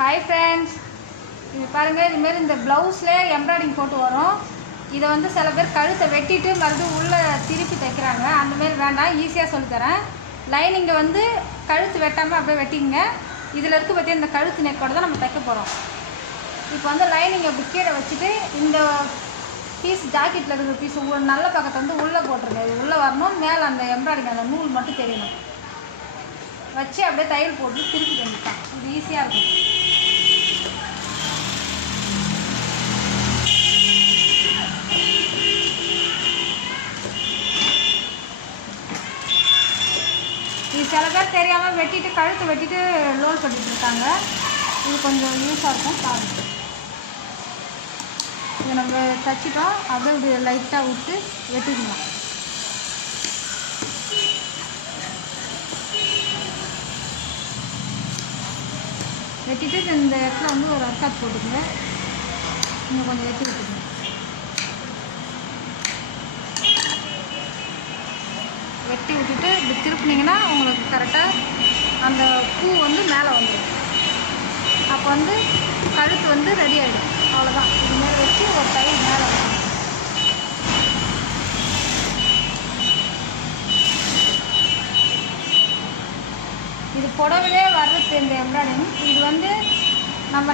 Hi friends, இது பாருங்கள். இதுமாரி இந்த ப்ளவுஸில் எம்ப்ராய்டிங் போட்டு வரும். இதை வந்து சில பேர் கழுத்தை வெட்டிட்டு மறுபடியும் உள்ளே திருப்பி தைக்கிறாங்க. அந்தமாரி வேண்டாம், ஈஸியாக சொல்லித்தரேன். லைனிங்கை வந்து கழுத்து வெட்டாமல் அப்படியே வெட்டிங்க. இதில் இருக்க பற்றி இந்த கழுத்து நெக்கோடு தான் நம்ம தைக்க போகிறோம். இப்போ வந்து லைனிங்கை அப்படி கீழே வச்சுட்டு இந்த பீஸ் ஜாக்கெட்டில் இருக்கிற பீஸ் நல்ல பக்கத்தை வந்து உள்ளே போட்டிருங்க. இது உள்ளே வரணும், மேலே அந்த எம்ப்ராய்டிங் அந்த நூல் மட்டும் தெரியணும். வச்சு அப்படியே தையல் போட்டு திருப்பி வந்துட்டான். இது ஈஸியாக இருக்கும். இது சில பேர் தெரியாமல் வெட்டிட்டு கழுத்து வெட்டிட்டு லோல் பண்ணிட்டு இருக்காங்க. இது கொஞ்சம் யூஸாக இருக்கும், பாருங்க. இதை நம்ம தைச்சிட்டோம், அப்படியே இப்படி லைட்டாக விட்டு வெட்டிக்கலாம். வெட்டிட்டு இந்த இடத்துல வந்து ஒரு அர்க்காத் போட்டுக்கங்க. இன்னும் கொஞ்சம் வெட்டி விட்டுக்கங்க. வெட்டி விட்டுட்டு இப்படி திருப்பினீங்கன்னா உங்களுக்கு கரெக்டாக அந்த பூ வந்து மேலே வந்துடும். அப்போ வந்து கழுத்து வந்து ரெடி ஆகிடும். அவ்வளோதான். இதுமாரி வச்சு ஒரு தையல் மேலே வந்துடும். இது புடவையிலே வர்றது இந்த எம்ப்ராய்டிங். இது வந்து நம்ம